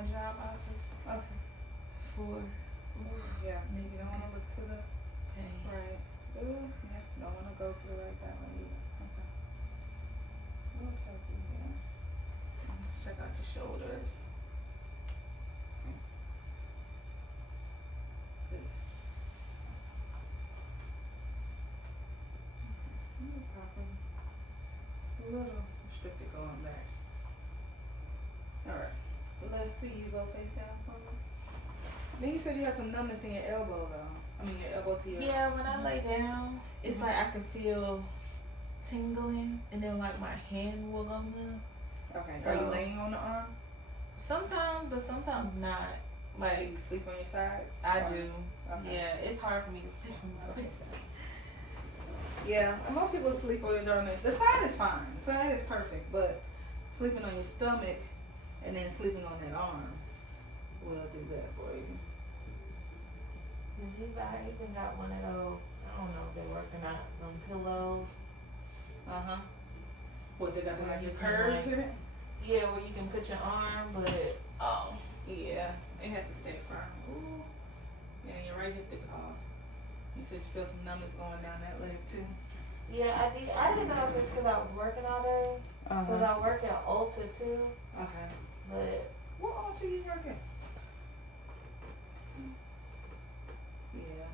of job offers? Okay. For Yeah, maybe you don't want to look to the pay. right. Ooh, yeah, don't want to go to the right that way either. Okay. We'll take you here. Check out your shoulders. Good. You're popping. It's a little restricted going back. Alright. Let's see you go face down for me. Then you said you had some numbness in your elbow though. I mean your elbow to your Yeah, when I lay down, it's like I can feel tingling, and then like my hand will go numb. Okay. So, are you laying on the arm? Sometimes, but sometimes not. Do Like you sleep on your sides? I Or- do. Okay. Yeah, it's hard for me to sleep on my Okay. face. Yeah, and most people sleep on the side is fine. The side is perfect, but sleeping on your stomach and then sleeping on that arm will do that for you. I even got one of those, I don't know if they're working out, them pillows. What, they got the Where like you your can, curve in it? Yeah, where you can put your arm, but Oh, yeah. It has to stay firm. Ooh. Yeah, your right hip is off. You said you feel some numbness going down that leg too. yeah, I did. I didn't know if it's because I was working all day. Because I work at Ulta too. Okay. But What altar you working? Yeah.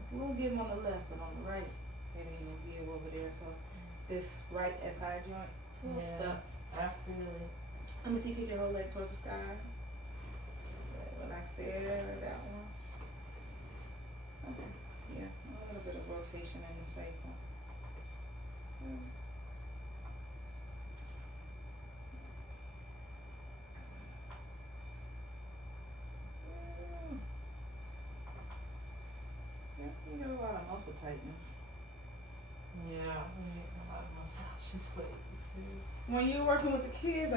It's a little give on the left, but on the right, it ain't no give over there. So this right SI joint, it's a little stuck. I feel it. Let me see, kick your whole leg towards the sky. Relax there, that one. Okay. Yeah, a little bit of rotation in the sacrum. Yeah, you got a lot of muscle tightness. Yeah, I'm getting a lot of massages lately. When you're working with the kids,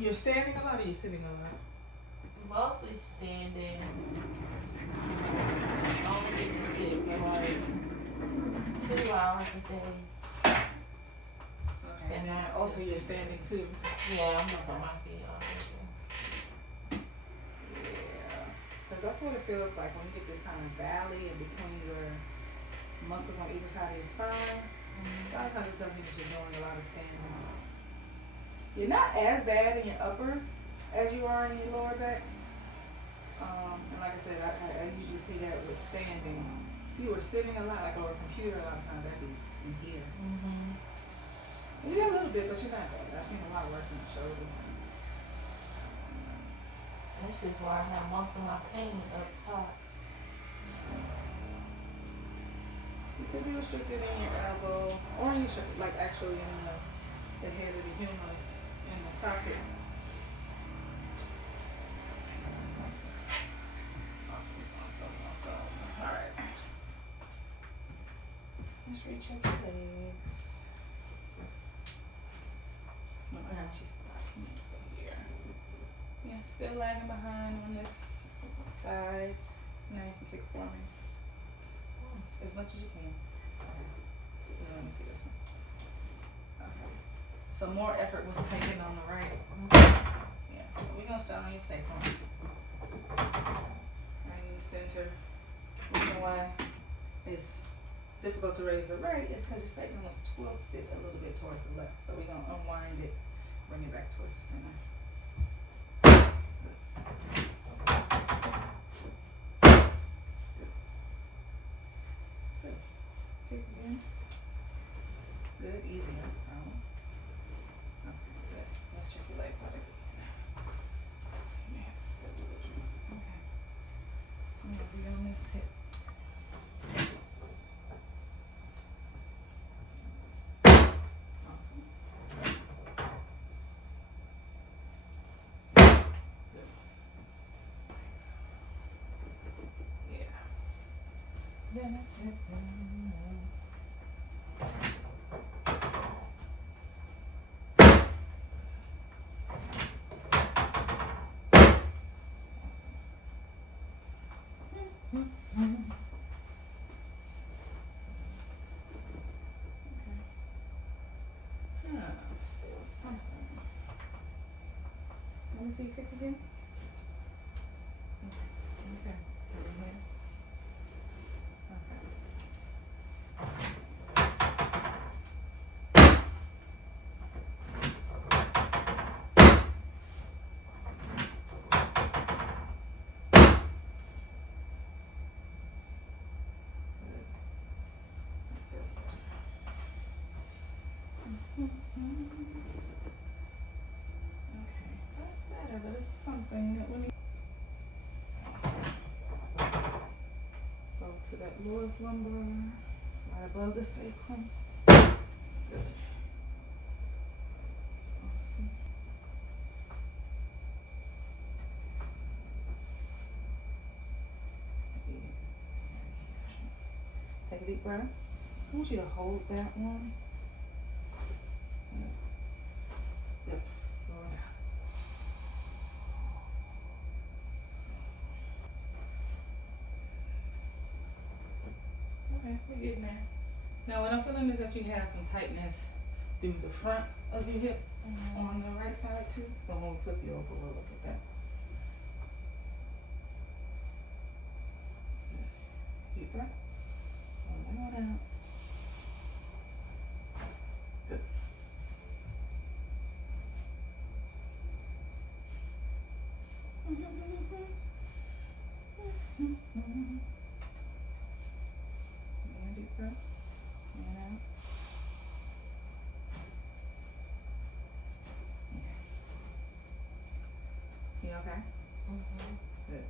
you're standing a lot or you sitting a lot? Mostly standing. I only get to sit for like 2 hours a day. Okay, and then also you're standing too. Yeah, I'm just on my feet all day. Yeah, because that's what it feels like when you get this kind of valley in between your muscles on either side of your spine. A lot of times it tells me that you're doing a lot of standing. You're not as bad in your upper as you are in your lower back. And like I said, I usually see that with standing. If you were sitting a lot, like over a computer, a lot of times that'd be in here. Yeah, a little bit, but you're not bad. I've seen a lot worse in the shoulders. That's just why I have most of my pain up top. You could be restricted in your elbow, or you should, like actually in the head of the humerus, in the socket. Awesome. Alright. Let's recheck your legs. I got you. Here. Yeah, still lagging behind on this side. Now you can kick for me. As much as you can. Okay. Let me see this one. Okay. So more effort was taken on the right. Yeah. So we're gonna start on your sacrum. And you center. The reason why it's difficult to raise the right is because your sacrum was twisted a little bit towards the left. So we're gonna unwind it, bring it back towards the center. Kick again. Good, easy. Okay, good. Let's check your legs out again. Yeah, that's good. Okay. I'm gonna be on this hip. Awesome. Good. Yeah. Still something. me see you kick again. Okay. Over here. Okay. Okay, that's better, but it's something that we need. Go to that lowest lumbar, right above the sacrum. Good. Awesome. Take a deep breath. I want you to hold that one. Yep. Blow it out. Okay, we're getting there. Now what I'm feeling is that you have some tightness through the front of your hip on the right side too. So when we flip you over, we'll look at that. Deep breath. Blow that one out. Good. And deep breath. And out. You okay? Good.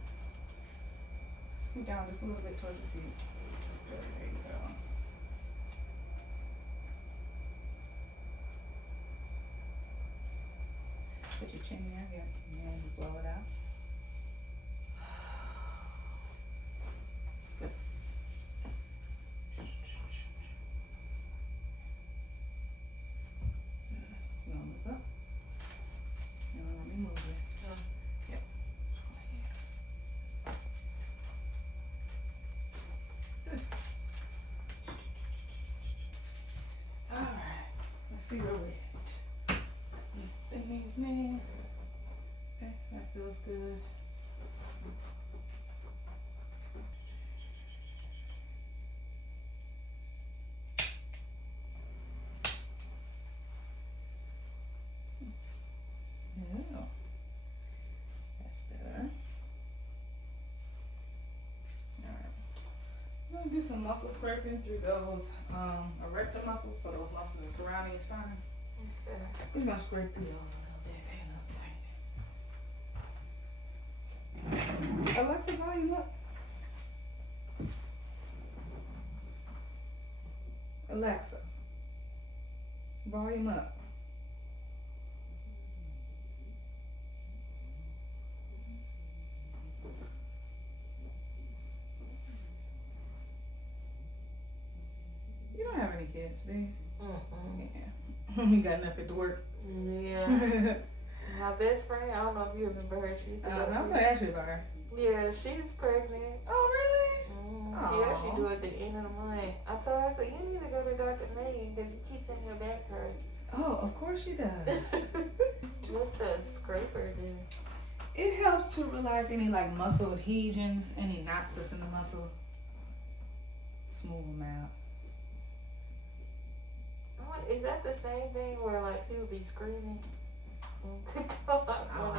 Scoot down just a little bit towards your feet. Good. There you go. Put your chin there, yeah, and you blow it out. Good. You wanna look up? You wanna let me move it? Yep. Good. Alright, let's see where we're at. Just bend these knees. Okay, that feels good. Yeah, that's better. Alright, I'm gonna do some muscle scraping through those erector muscles, so those muscles are surrounding your spine. Okay. We're just gonna scrape through those a little bit. They a little tight. Alexa, volume up. Alexa, volume up. You don't have any kids, do you? Yeah. You got enough at the work. Yeah. My best friend, I don't know if you remember her. She used to I was gonna ask you about her. Yeah, she's pregnant. Oh, really? She actually do it at the end of the month. I told her, I said, you need to go to Dr. May because you keep saying your back hurt. Oh, of course she does. What's the scraper do? It helps to relieve any like muscle adhesions, any knots that's in the muscle. Smooth them out. Is that the same thing where like people be screaming? I don't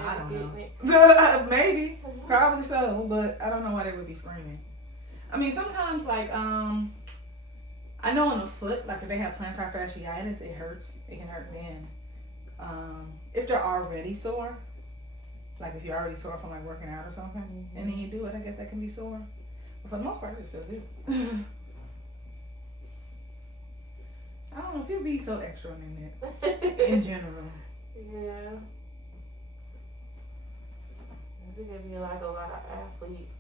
know. Maybe, probably so, but I don't know why they would be screaming. I mean, sometimes like I know on the foot, like if they have plantar fasciitis, it hurts. It can hurt then. If they're already sore, like if you're already sore from like working out or something, and then you do it, I guess that can be sore. But for the most part, it still do. I don't know, people be so extra in it in general. Yeah. I think it'd be like a lot of athletes.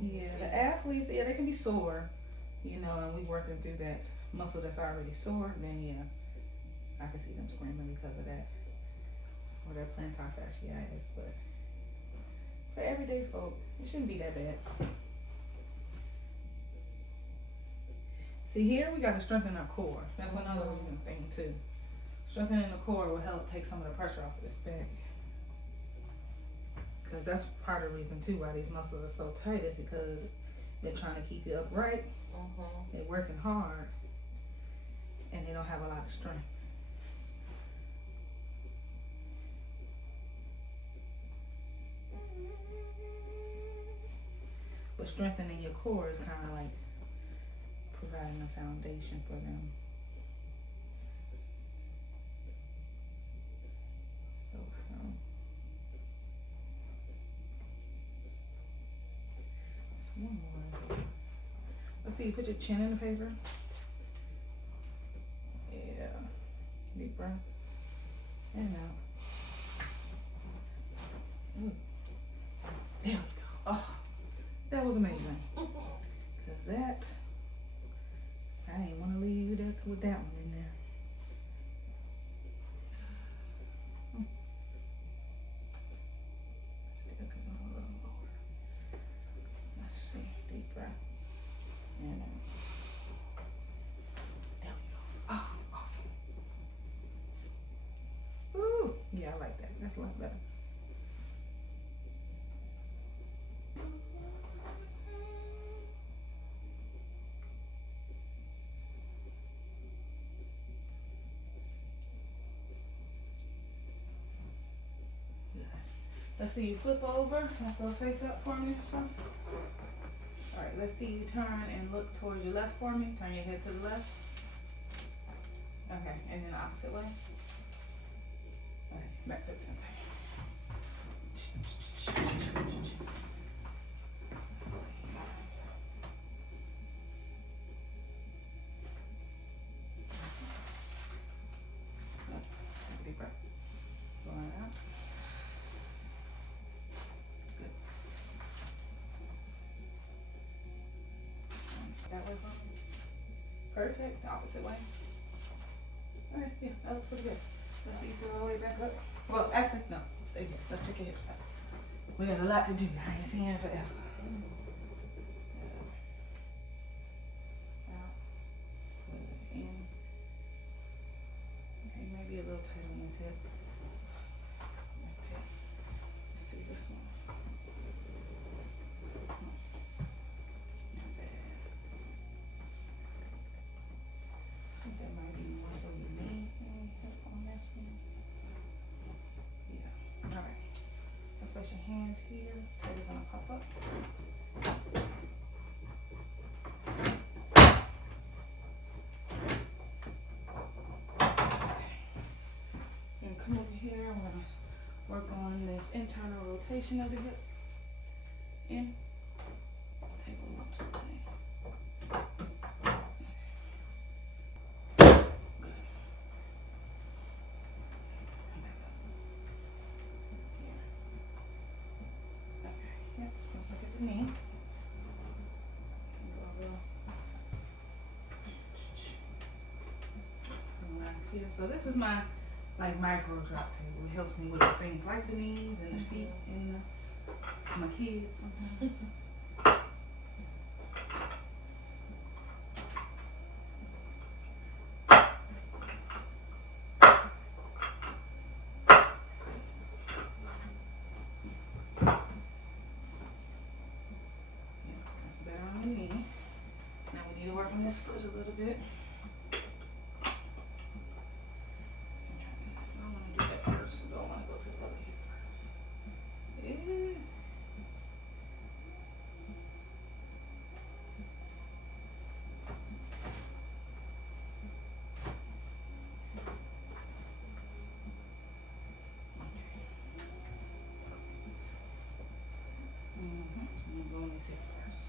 Yeah, the athletes, yeah, they can be sore, you know, and we working through that muscle that's already sore, then yeah, I can see them screaming because of that. Or their plantar fasciitis, but for everyday folk, it shouldn't be that bad. See, here we got to strengthen our core. That's another reason thing too. Strengthening the core will help take some of the pressure off of this back. Because that's part of the reason too why these muscles are so tight is because they're trying to keep you upright. They're working hard and they don't have a lot of strength. But strengthening your core is kind of like providing a foundation for them. One more. Let's see, you put your chin in the paper. Yeah. Deep breath. And out. Ooh. There we go. Oh, that was amazing. Cause that, I didn't want to leave you with that one in there. Still can go a little lower. Let's see, deep breath. And there we go. Oh, awesome. Ooh, yeah, I like that. That's a lot better. Let's see you flip over. Let's go face up for me first. Alright, let's see you turn and look towards your left for me. Turn your head to the left. Okay, and then the opposite way. Alright, back to the center. Deep breath. Blowing out. Good. That way for me. Perfect. The opposite way. Alright, yeah, that looks pretty good. Let's see, so all the way back up. Well, actually, no. Stay here. Let's check your hips out. We got a lot to do. I ain't seen it forever. Out. In. Okay, maybe a little tight on this hip. That's it. Let's see this one. Not bad. I think that might be more so your knee hip on this one. Yeah. All right. Let's place your hands here. Toes gonna pop up. Come over here, I'm gonna work on this internal rotation of the hip. In. Take a look today. Good. Come back up. Here. Okay, yep, let's look at the knee. Go a little. Relax here. So this is my micro drop table. It helps me with things like the knees and the feet and my kids sometimes. Yeah, that's better on the knee. Now we need to work on this foot a little bit. First, I don't want to go to the other hip first. Yeah. I'm going to go on this hip first.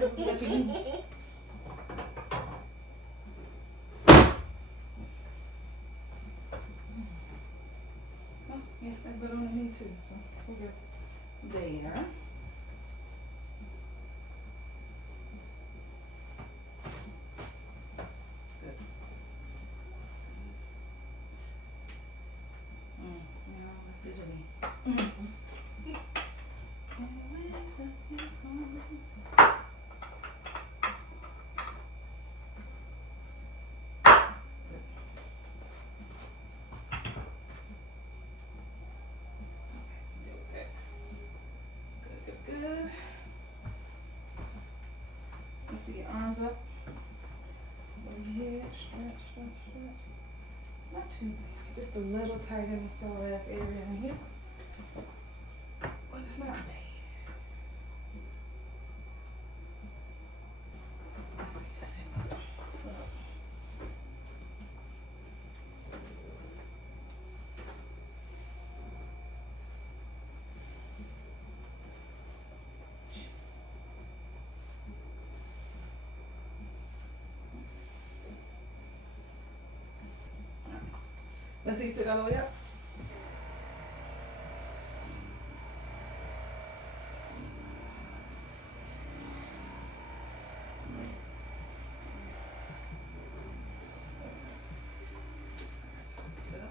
Got your knee. Oh, yeah, that's better on the knee too. So we're good there. Good. Now let's do the knee. see your arms up. Over your head. Stretch, stretch, stretch. Not too bad. Just a little tight in the sore ass area in here. But it's not bad. Let's see this hip up. Foot up. Let's see, sit all the way up. Sit up.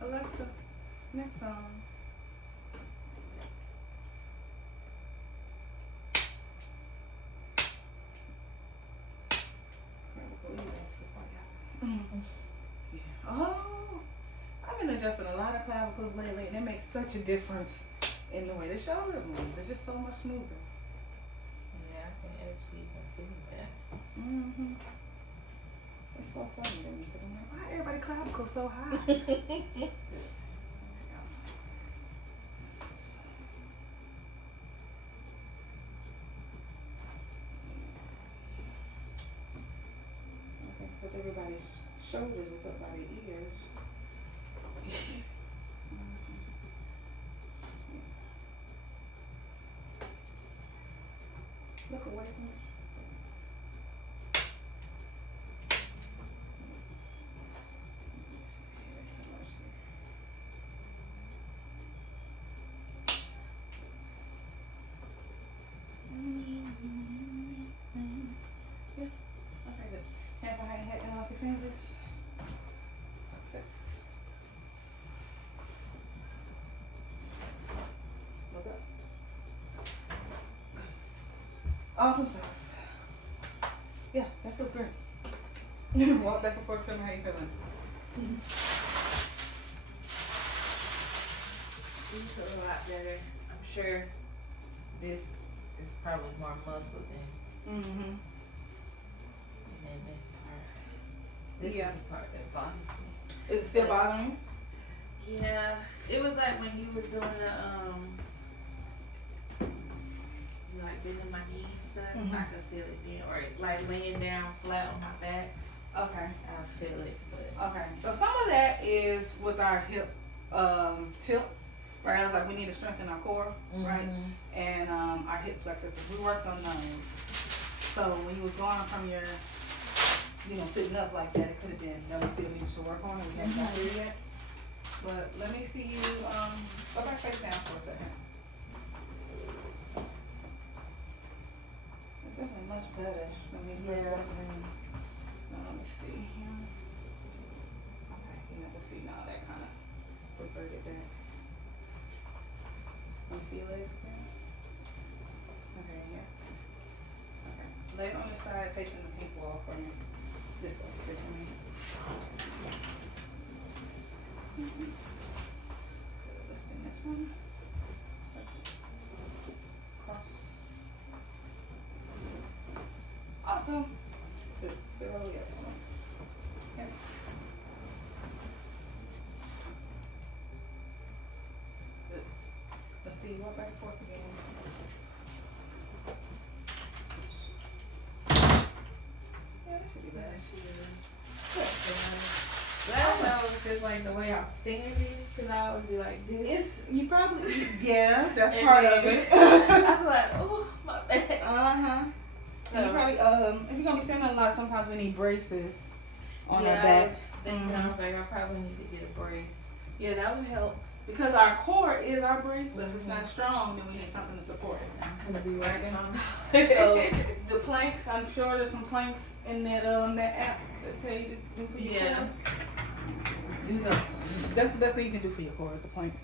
Alexa, next song. Yeah. Oh, I've been adjusting a lot of clavicles lately, and it makes such a difference in the way the shoulder moves. It's just so much smoother. Yeah, I can actually feel that. Mm-hmm. It's so funny to me because I'm like, why everybody clavicle so high? I think it's because everybody's shoulders is up by their ears. Look away from me. Awesome sauce. Yeah, that feels great. Walk back and forth, tell me how you feeling. You feel a lot better. I'm sure this is probably more muscle than Mm-hmm. and then this part. This is the part that bothers me. Is it still bothering you? Yeah. It was like when you was doing the like bending my knees stuff, Mhm. I could feel it then. Or like laying down flat on my back. Okay. I feel it, but Okay. So some of that is with our hip tilt. Right? I was like, we need to strengthen our core, right? And our hip flexors. We worked on those. So when you was going from your, sitting up like that, it could have been that we still needed to work on it. We haven't got there yet. But let me see you go back face down for a second. It's definitely much better than we first started. Now let me see here. Okay, let's see now that kind of reverted back. Let me see your legs again. Okay, yeah. Okay. Leg on this side facing the pink wall for me. This way, facing me. Good. Let's spin this one. Cross. Awesome. Good. Sit where we at. Okay. Good. Let's see. Walk back and forth again. Yeah, that should be better. Last time it feels like the way I'm standing, because I always be like this. You probably, yeah, that's And part then of it. I feel like, oh, my back. Uh-huh. So, And you probably, if you're gonna be standing a lot, sometimes we need braces on our I back. was thinking, I was like, I probably need to get a brace. Yeah, that would help. because our core is our brace, but if it's not strong, then we need something to support it. I'm gonna be working on So the planks, I'm sure there's some planks in that app that tell you to do for your core. Do those. That's the best thing you can do for your core is a plank.